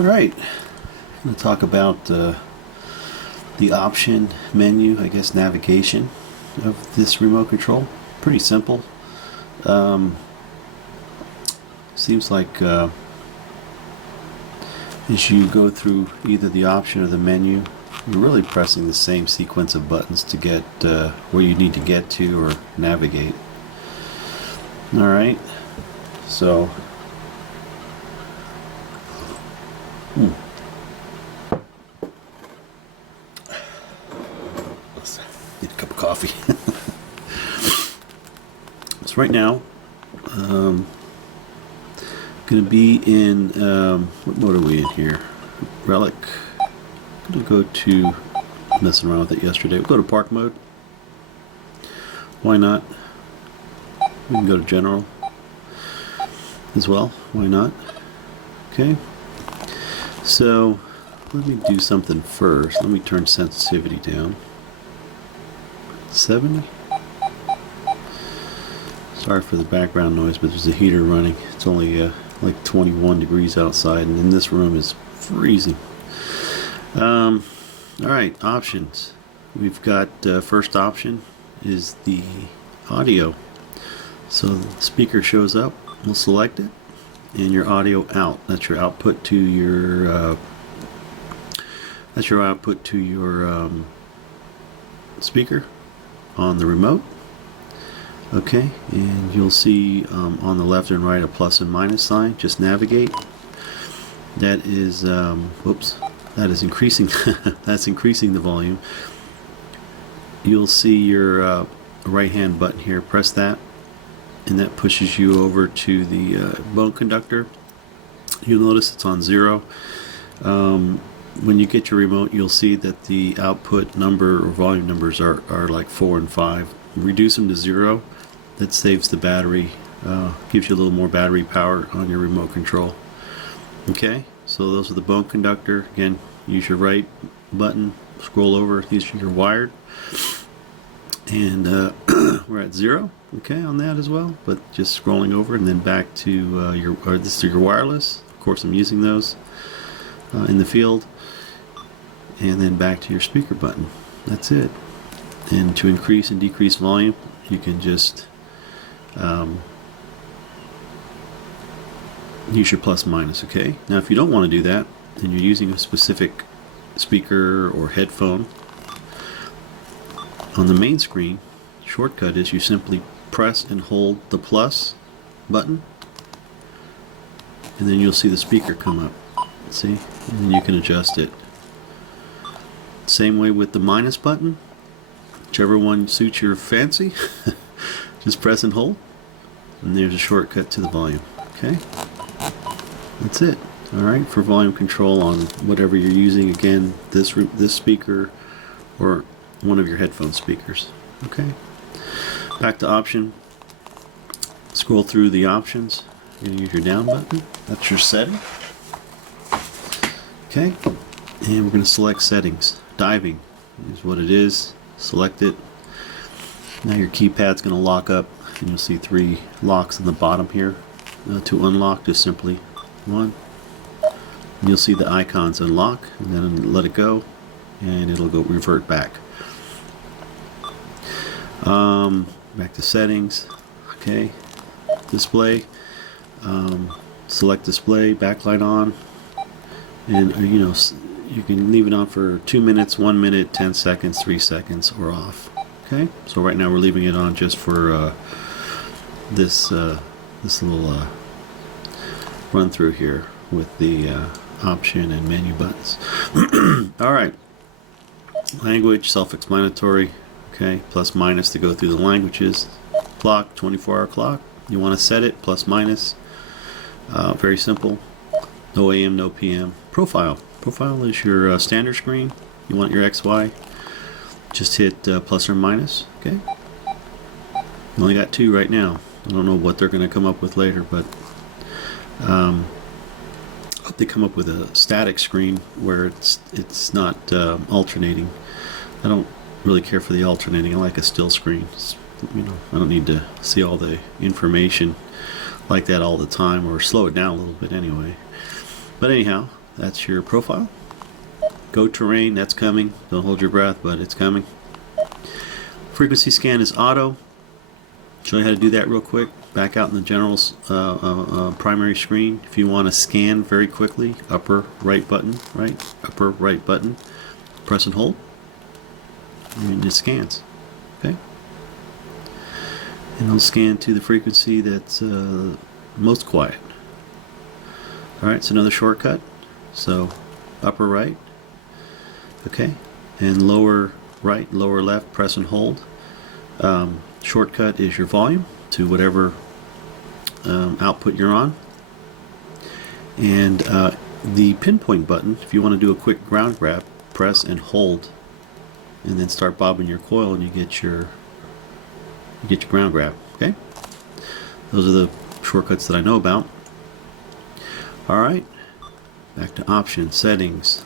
Alright, I'm going to talk about the option menu, I guess navigation of this remote control. Pretty simple. Seems like as you go through either the option or the menu, you're really pressing the same sequence of buttons to get where you need to get to or navigate. Alright, so let's get a cup of coffee. So right now, going to be in, what mode are we in here? Relic. I'm going to go to, messing around with it yesterday. We'll go to park mode. Why not? We can go to general as well. Why not? Okay. So let me do something first. Let me turn sensitivity down. 70. Sorry for the background noise, but there's a heater running. It's only like 21 degrees outside, and in this room is freezing. Alright, options. We've got first option is the audio. So the speaker shows up, we'll select it, and your audio out. That's your output to your speaker on the remote. Okay, and you'll see on the left and right a plus and minus sign. Just navigate. That is that is increasing. That's increasing the volume. You'll see your right hand button here. Press that, and that pushes you over to the bone conductor. You'll notice it's on 0. When you get your remote, you'll see that the output number or volume numbers are like 4 and 5. Reduce them to 0. That saves the battery, gives you a little more battery power on your remote control. Okay, so those are the bone conductor. Again, use your right button, scroll over, these are your wired. And we're at 0, okay, on that as well, but just scrolling over and then back to this is your wireless. Of course, I'm using those in the field. And then back to your speaker button. That's it. And to increase and decrease volume, you can just use your plus minus. Okay, now if you don't want to do that and you're using a specific speaker or headphone, on the main screen, shortcut is you simply press and hold the plus button, and then you'll see the speaker come up. See, and then you can adjust it. Same way with the minus button, whichever one suits your fancy. Just press and hold, and there's a shortcut to the volume. Okay, that's it. Alright, for volume control on whatever you're using, again, this speaker or one of your headphone speakers. Okay, back to option. Scroll through the options. You're going to use your down button. That's your setting. Okay, and we're going to select settings. Diving is what it is. Select it. Now your keypad's going to lock up, and you'll see 3 locks in the bottom here. To unlock, just simply 1. And you'll see the icons unlock, and then let it go, and it'll go revert back. Back to settings. Okay, display. Select display, backlight on, and you can leave it on for 2 minutes, 1 minute, 10 seconds, 3 seconds, or off. Okay, so right now we're leaving it on just for this little run through here with the option and menu buttons. Alright, language, self-explanatory. Okay, plus minus to go through the languages. Clock, 24-hour clock. You want to set it, plus minus. Very simple. No AM, no PM. Profile. Profile is your standard screen. You want your XY. Just hit plus or minus. Okay. You only got 2 right now. I don't know what they're going to come up with later, but I hope they come up with a static screen where it's not alternating. I don't really care for the alternating. I like a still screen. I don't need to see all the information like that all the time, or slow it down a little bit anyway. But anyhow, that's your profile. Go terrain, that's coming. Don't hold your breath, but it's coming. Frequency scan is auto. Show you how to do that real quick. Back out in the general's primary screen. If you want to scan very quickly, upper right button, upper right button, press and hold, and it scans. Okay, and it'll scan to the frequency that's most quiet. All right, it's another shortcut. So upper right, okay, and lower right, lower left, press and hold. Shortcut is your volume to whatever output you're on, and the pinpoint button, if you want to do a quick ground grab, press and hold, and then start bobbing your coil, and you get your ground grab. Okay, those are the shortcuts that I know about. All right, back to options, settings.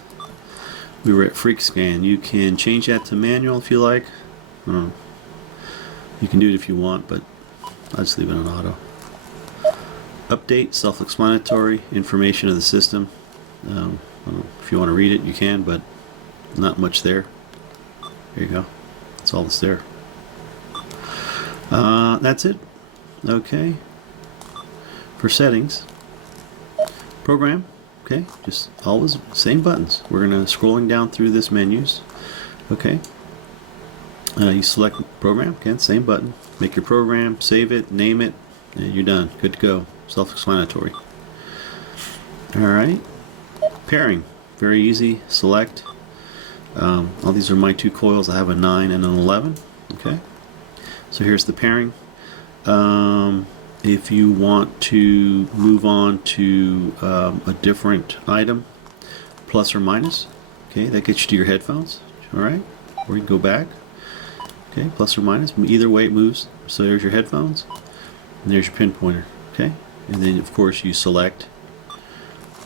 We were at freak scan. You can change that to manual if you like. You can do it if you want, but I'll just leave it on auto. Update, self-explanatory, information of the system. If you want to read it, you can, but not much there. There you go. That's all that's there. That's it. Okay. For settings, program. Okay, just always same buttons. We're gonna scrolling down through this menus. Okay. You select program, again, same button. Make your program, save it, name it, and you're done. Good to go. Self-explanatory. Alright. Pairing. Very easy. Select. All these are my two coils. I have a 9 and an 11. Okay. So here's the pairing. If you want to move on to a different item, plus or minus, okay, that gets you to your headphones. Alright. Or you can go back. Okay, plus or minus, either way it moves. So there's your headphones, and there's your pinpointer. Okay, and then of course you select,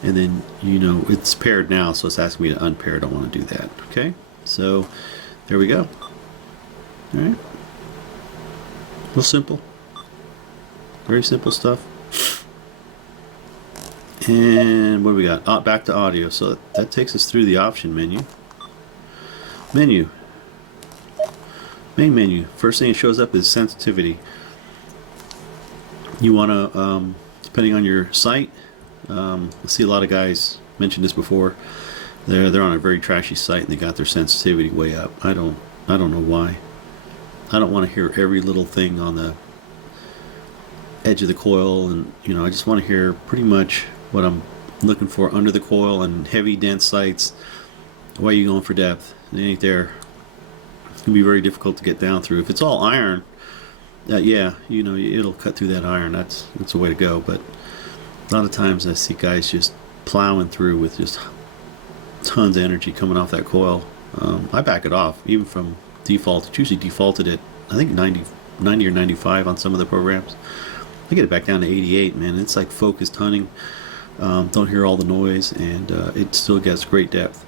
and then it's paired now, so it's asking me to unpair. I don't want to do that. Okay, so there we go. All right, real simple, very simple stuff. And what do we got? Back to audio. So that takes us through the option menu. Main menu. First thing that shows up is sensitivity. You want to, depending on your site, I see a lot of guys mention this before. They're on a very trashy site and they got their sensitivity way up. I don't know why. I don't want to hear every little thing on the edge of the coil, and I just want to hear pretty much what I'm looking for under the coil. And heavy dense sites, why are you going for depth? It ain't there. Can be very difficult to get down through. If it's all iron, yeah, it'll cut through that iron. That's the way to go. But a lot of times I see guys just plowing through with just tons of energy coming off that coil. I back it off, even from default. It's usually defaulted at I think 90 or 95 on some of the programs. I get it back down to 88, man. It's like focused hunting. Don't hear all the noise, and it still gets great depth.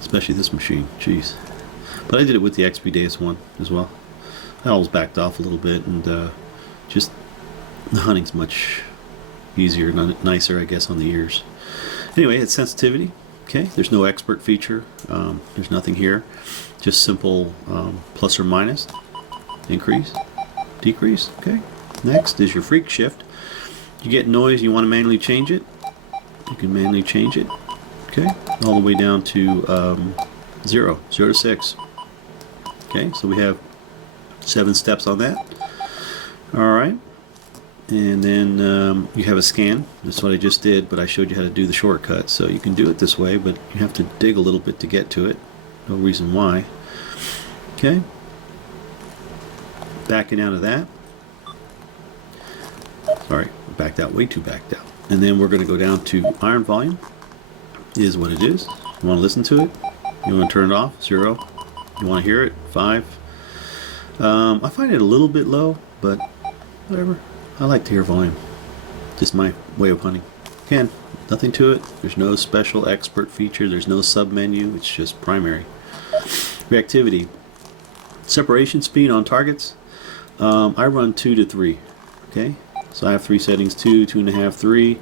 Especially this machine. Jeez. But I did it with the XP Deus one as well. I always backed off a little bit, and just the hunting's much easier, nicer, I guess, on the ears. Anyway, it's sensitivity. Okay, there's no expert feature. There's nothing here. Just simple plus or minus, increase, decrease. Okay. Next is your freak shift. You get noise, you want to manually change it. You can manually change it. Okay, all the way down to 0 to 6. Okay, so we have 7 steps on that. Alright, and then you have a scan. That's what I just did, but I showed you how to do the shortcut. So you can do it this way, but you have to dig a little bit to get to it. No reason why. Okay, backing out of that. Sorry, backed out, way too backed out. And then we're going to go down to iron volume. Is what it is. You want to listen to it? You want to turn it off? 0. You want to hear it? 5. I find it a little bit low, but whatever. I like to hear volume. Just my way of hunting. Again, nothing to it. There's no special expert feature. There's no sub menu. It's just primary. Reactivity. Separation speed on targets. I run 2 to 3. Okay. So I have 3 settings: 2, 2.5, 3.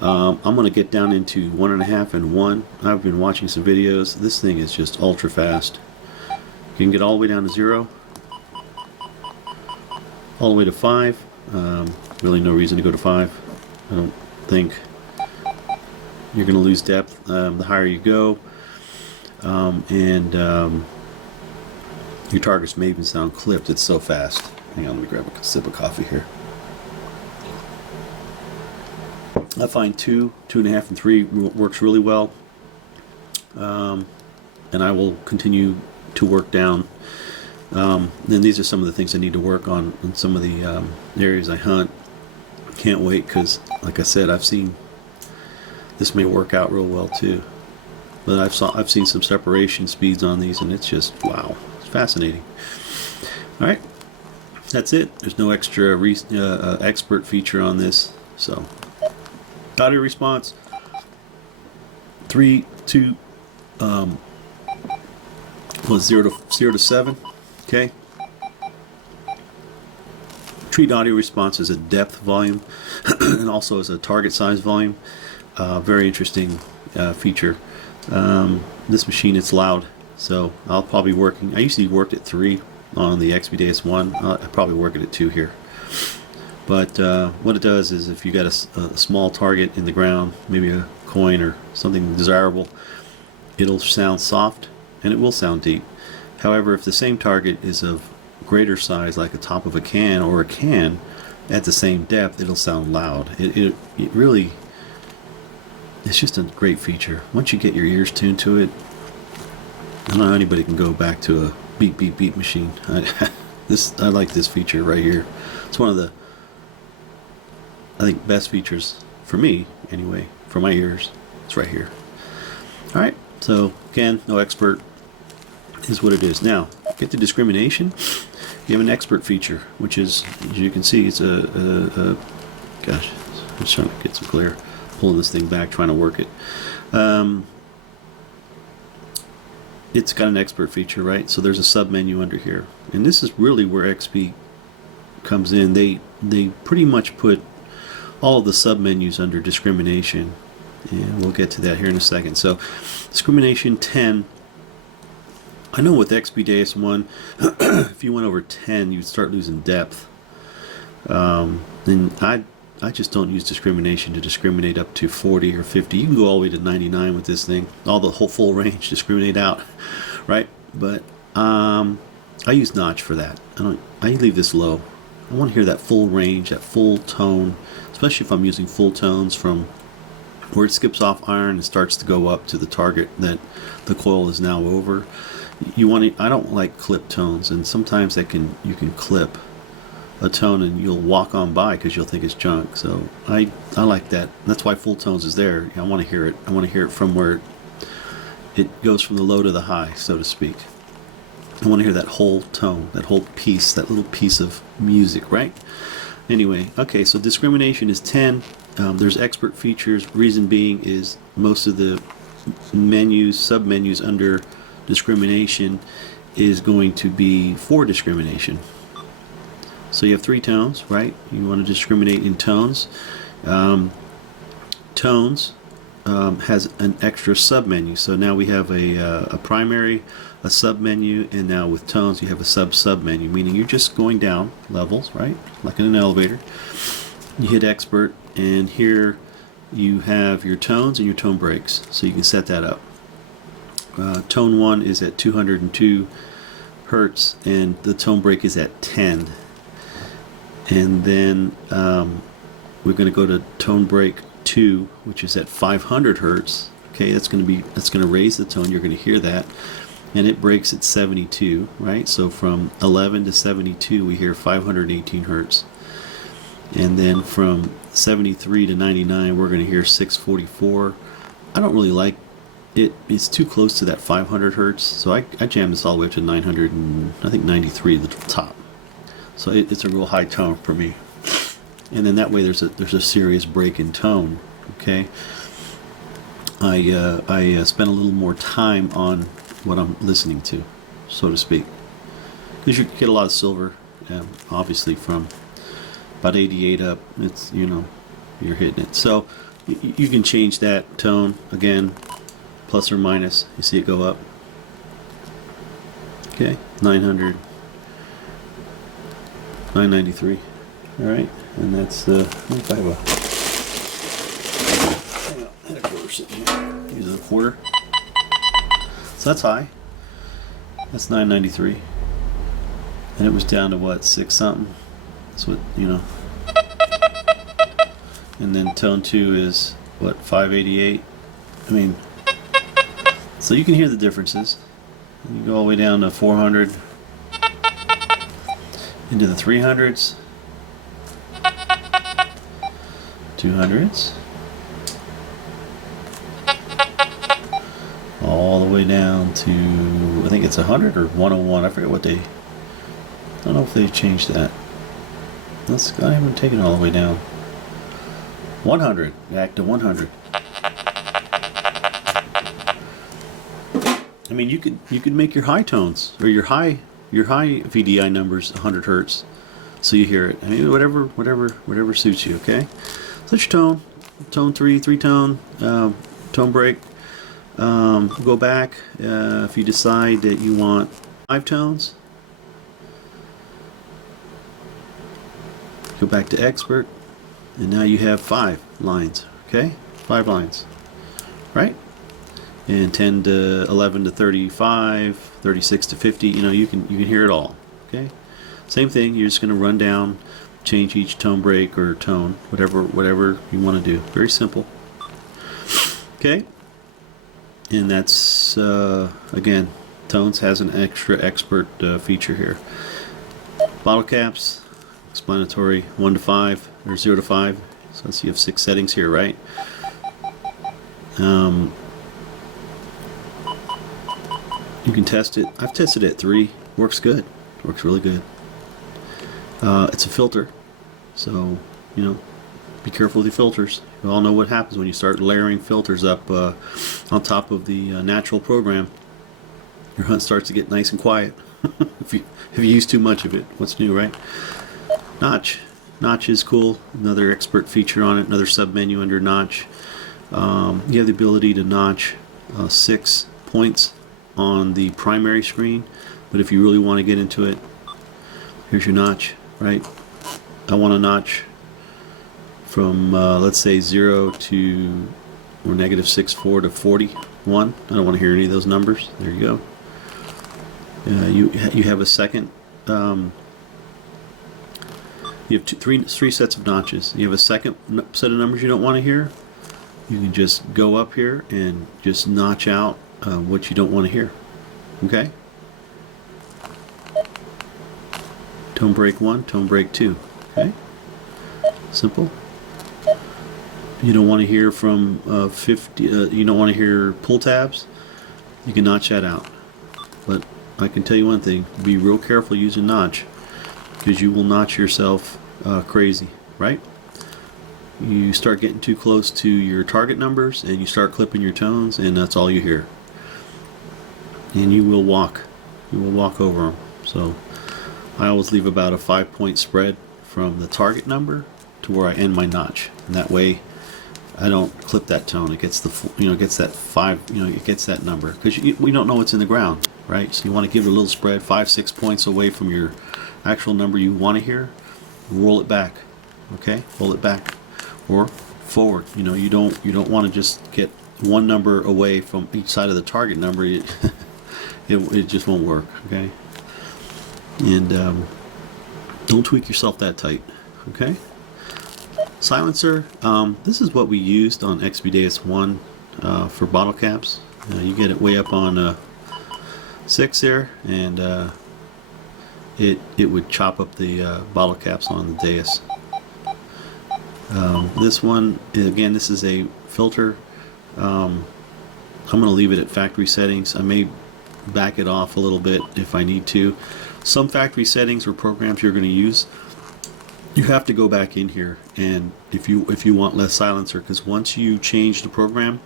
I'm going to get down into 1.5 and 1. I've been watching some videos. This thing is just ultra fast. You can get all the way down to 0, all the way to 5. Really no reason to go to 5. I don't think. You're going to lose depth the higher you go. Your targets may even sound clipped. It's so fast. Hang on, let me grab a sip of coffee here. I find 2, 2.5, and 3 works really well. And I will continue to work down. Then these are some of the things I need to work on in some of the areas I hunt. Can't wait, because like I said, I've seen this may work out real well too. But I've seen some separation speeds on these, and it's just wow, it's fascinating. All right, that's it. There's no extra expert feature on this. So audio response 3, 2 was 0 to 7. Okay. Treat audio response as a depth volume and also as a target size volume. Very interesting feature. This machine, it's loud, so I'll probably working. I usually worked at 3 on the XB Deus 1. I probably work it at 2 here. But what it does is, if you got a small target in the ground, maybe a coin or something desirable, it'll sound soft and it will sound deep. However, if the same target is of greater size, like the top of a can or a can at the same depth, it'll sound loud. It really, it's just a great feature. Once you get your ears tuned to it, I don't know how anybody can go back to a beep beep beep machine. I like this feature right here. It's one of the, I think, best features for me anyway, for my ears. It's right here. All right, so again, no expert is what it is. Now get the discrimination. You have an expert feature, which is, as you can see, it's gosh, I'm just trying to get some clear. Pulling this thing back, trying to work it. It's got an expert feature, right? So there's a sub menu under here, and this is really where XP comes in. They pretty much put all of the sub menus under discrimination, and we'll get to that here in a second. So discrimination 10. I know with XP Deus 1, if you went over 10, you'd start losing depth. And I just don't use discrimination to discriminate up to 40 or 50. You can go all the way to 99 with this thing. All the whole full range, discriminate out, right? But I use notch for that. I leave this low. I want to hear that full range, that full tone, especially if I'm using full tones from where it skips off iron and starts to go up to the target that the coil is now over. I don't like clip tones, and sometimes you can clip a tone and you'll walk on by because you'll think it's junk. So I like that. That's why full tones is there. I want to hear it. I want to hear it from where it goes from the low to the high, so to speak. I want to hear that whole tone, that whole piece, that little piece of music, right? Anyway, okay, so discrimination is 10. There's expert features. Reason being is most of the menus, sub-menus under discrimination is going to be for discrimination. So you have 3 tones, right? You want to discriminate in tones. Tones has an extra sub-menu. So now we have a primary, a sub-menu, and now with tones you have a sub-sub-menu, meaning you're just going down levels, right? Like in an elevator. You hit expert, and here you have your tones and your tone breaks. So you can set that up. Tone 1 is at 202 hertz, and the tone break is at 10. And then we're going to go to tone break 2, which is at 500 hertz. Okay, that's going to raise the tone. You're going to hear that, and it breaks at 72, right? So from 11 to 72, we hear 518 hertz, and then from 73 to 99, we're going to hear 644. I don't really like it. It's too close to that 500 hertz, so I jam this all the way up to 900 and I think 93 at the top. So it's a real high tone for me, and then that way there's a serious break in tone. Okay, I spend a little more time on what I'm listening to, so to speak, because you get a lot of silver, obviously from about 88 up. It's, you know, you're hitting it. So you can change that tone again, plus or minus. You see it go up. Okay, 900, 993. All right, and that's the. If I have a, hang on, reverse it here. Use a quarter. So that's high. That's 993, and it was down to what, 6 something. That's what, you know. And then tone 2 is what, 588. I mean, so you can hear the differences. You go all the way down to 400, into the 300s, 200s, all the way down to, I think it's 100 or 101. I forget what they. I don't know if they've changed that. I haven't taken it all the way down. 100, back to 100. I mean, you could make your high tones or your high VDI numbers 100 hertz, so you hear it. I mean, whatever suits you. Okay, so that's your tone 3 tone, tone break. Go back if you decide that you want 5 tones. Go back to expert, and now you have 5 lines. Okay, 5 lines, right? And 10 to 11 to 35, 36 to 50. You know, you can hear it all. Okay, same thing. You're just going to run down, change each tone break or tone, whatever you want to do. Very simple. Okay, and that's again, tones has an extra expert feature here. Bottle caps. Explanatory 1 to 5 or 0 to 5. So you have 6 settings here, right? You can test it. I've tested it at 3. Works good. Works really good. It's a filter, so you know, be careful with your filters. You all know what happens when you start layering filters up on top of the natural program. Your hunt starts to get nice and quiet if you use too much of it. What's new, right? Notch is cool. Another expert feature on it. Another submenu under notch. You have the ability to notch 6 points on the primary screen, but if you really want to get into it, here's your notch, right? I want to notch from let's say 0 to or -64 to 41. I don't want to hear any of those numbers. There you go. You have a second. You have three sets of notches. You have a second set of numbers you don't want to hear. You can just go up here and just notch out what you don't want to hear. Okay? Tone break 1, tone break 2. Okay? Simple. You don't want to hear from 50. You don't want to hear pull tabs. You can notch that out. But I can tell you one thing: be real careful using notch, because you will notch yourself crazy, right? You start getting too close to your target numbers and you start clipping your tones, and that's all you hear. And you will walk over them. So I always leave about a 5-point spread from the target number to where I end my notch, and that way I don't clip that tone. It gets gets that 5, it gets that number, because we don't know what's in the ground, right? So you want to give it a little spread, 5-6 points away from your actual number you want to hear. Roll it back, okay? Roll it back or forward. You don't want to just get one number away from each side of the target number. It just won't work, okay? And don't tweak yourself that tight, okay? Silencer. This is what we used on XB-Deus 1 for bottle caps. You get it way up on 6 there, and it would chop up the bottle caps on the Deus. This one, again, this is a filter. I'm going to leave it at factory settings. I may back it off a little bit if I need to. Some factory settings or programs you're going to use, you have to go back in here, and if you want less silencer, because once you change the program,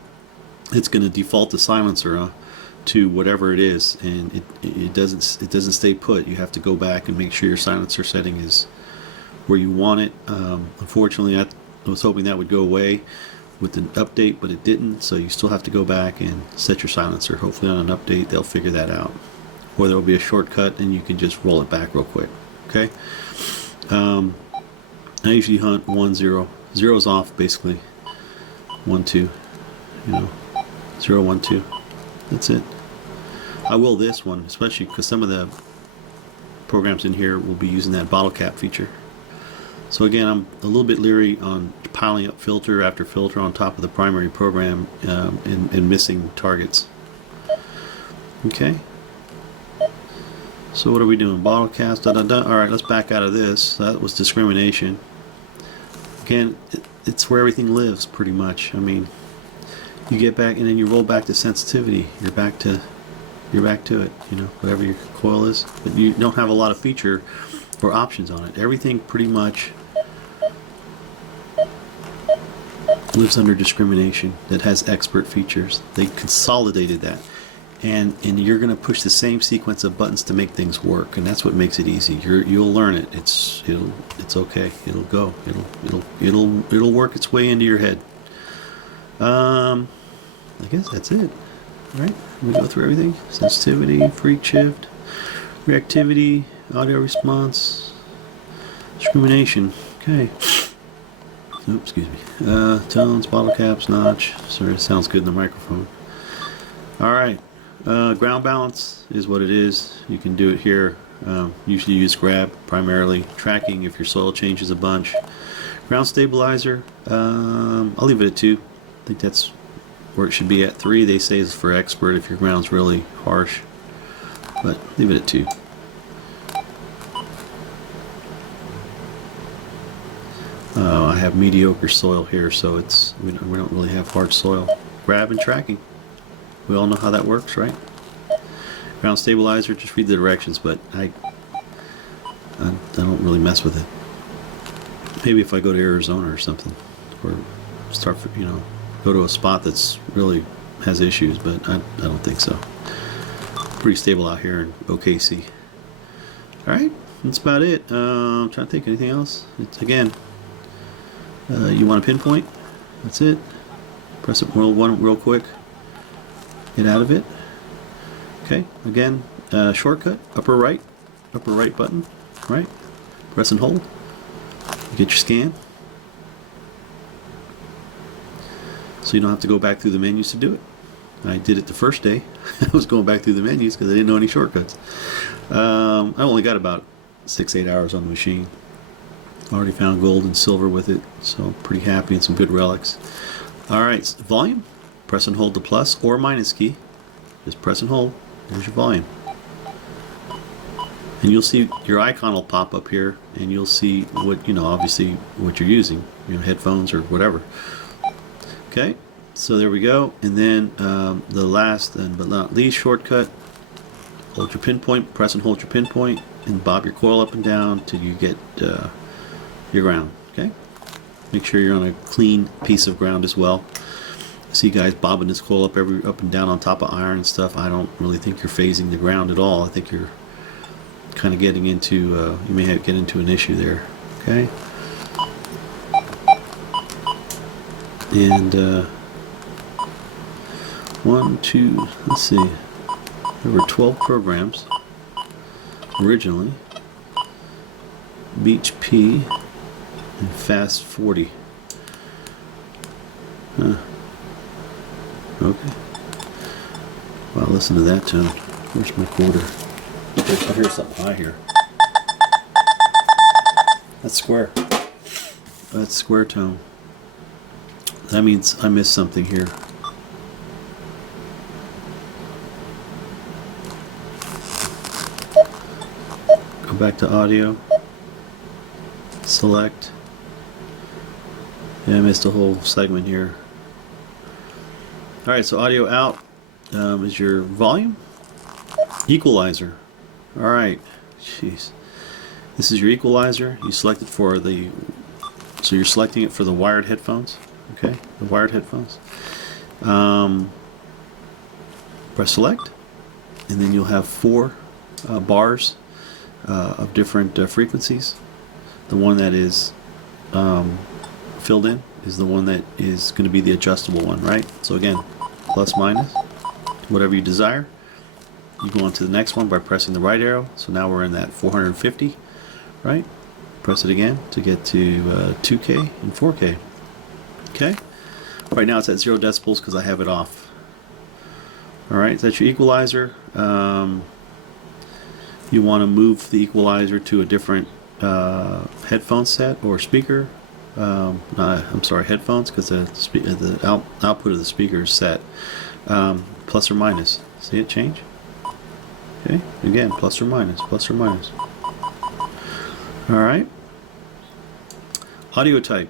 it's going to default the silencer to whatever it is, and it doesn't stay put. You have to go back and make sure your silencer setting is where you want it. Unfortunately, I was hoping that would go away with an update, but it didn't, so you still have to go back and set your silencer. Hopefully on an update they'll figure that out, or there will be a shortcut and you can just roll it back real quick. Okay. I usually hunt 1 0. 0's off basically. 1 2, you know, 0 1 2. That's it. I will this one, especially because some of the programs in here will be using that bottle cap feature. So again, I'm a little bit leery on piling up filter after filter on top of the primary program and missing targets. Okay. So what are we doing? Bottle caps, da da da. All right, let's back out of this. That was discrimination. Again, it's where everything lives, pretty much. I mean, you get back and then you roll back to sensitivity. You're back to it. You know, whatever your coil is, but you don't have a lot of feature or options on it. Everything pretty much lives under discrimination that has expert features. They consolidated that, and you're going to push the same sequence of buttons to make things work, and that's what makes it easy. You'll learn it. It's okay. It'll go. It'll work its way into your head. I guess that's it. All right, we go through everything: sensitivity, freak shift, reactivity, audio response, discrimination. Okay. Oops, excuse me. Tones, bottle caps, notch. Sorry, it sounds good in the microphone. All right. Ground balance is what it is. You can do it here. Usually use grab primarily. Tracking if your soil changes a bunch. Ground stabilizer. I'll leave it at 2. I think that's where it should be at. 3 they say is for expert if your ground's really harsh. But leave it at 2. I have mediocre soil here, so we don't really have hard soil. Grab and tracking. We all know how that works, right? Ground stabilizer, just read the directions, but I don't really mess with it. Maybe if I go to Arizona or something, or start, go to a spot that's really has issues, but I don't think so. Pretty stable out here in OKC. All right, that's about it. I'm trying to think anything else. Again, you want to pinpoint. That's it. Press it real quick. Get out of it. Okay. Again, shortcut. Upper right button. Right. Press and hold. Get your scan. So you don't have to go back through the menus to do it. I did it the first day. I was going back through the menus because I didn't know any shortcuts. I only got about 6-8 hours on the machine. Already found gold and silver with it, so pretty happy, and some good relics. Alright, volume. Press and hold the plus or minus key. Just press and hold. There's your volume. And you'll see your icon will pop up here, and you'll see what, obviously what you're using, headphones or whatever. Okay, so there we go. And then the last but not least shortcut, hold your pinpoint, press and hold your pinpoint, and bob your coil up and down till you get your ground. Okay, make sure you're on a clean piece of ground as well. See guys bobbing this coil up and down on top of iron and stuff. I don't really think you're phasing the ground at all. I think you're kind of getting into you may get into an issue there. Okay, and 1, 2, let's see, there were 12 programs originally. Beach P and Fast 40. Huh. Okay. Wow, listen to that tone. Where's my quarter? I hear something high here. That's square. That's square tone. That means I missed something here. Go back to audio. Select. Yeah, I missed a whole segment here. Alright, so audio out is your volume. Equalizer. Alright. Jeez. This is your equalizer. You select it for so you're selecting it for the wired headphones. Okay, the wired headphones. Press select, and then you'll have 4 bars of different frequencies. the one that is filled in is the one that is going to be the adjustable one, right? So again, plus minus, whatever you desire. You go on to the next one by pressing the right arrow. So now we're in that 450, right? Press it again to get to 2K and 4K. Okay. Right now it's at 0 decibels because I have it off. All right, that's your equalizer. You want to move the equalizer to a different headphone set or speaker. I'm sorry, headphones, because the output of the speaker is set. Plus or minus. See it change? Okay, again, plus or minus, plus or minus. Alright. Audio type.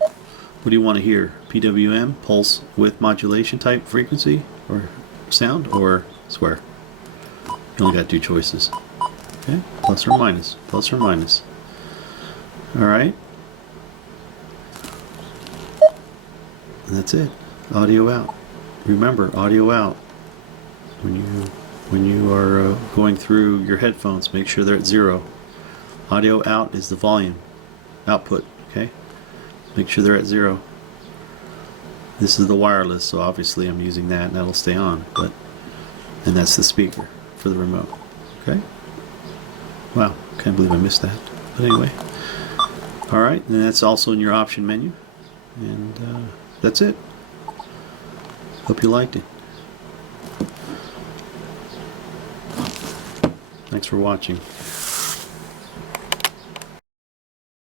What do you want to hear? PWM, pulse width modulation type frequency, or sound, or square? You only got 2 choices. Okay, plus or minus, plus or minus. Alright. And that's it. Audio out. Remember, audio out. When you are going through your headphones, make sure they're at 0. Audio out is the volume output. Okay, make sure they're at 0. This is the wireless, so obviously I'm using that, and that'll stay on. And that's the speaker for the remote. Okay. Wow, can't believe I missed that. But anyway, all right, and that's also in your option menu, and that's it. Hope you liked it. Thanks for watching.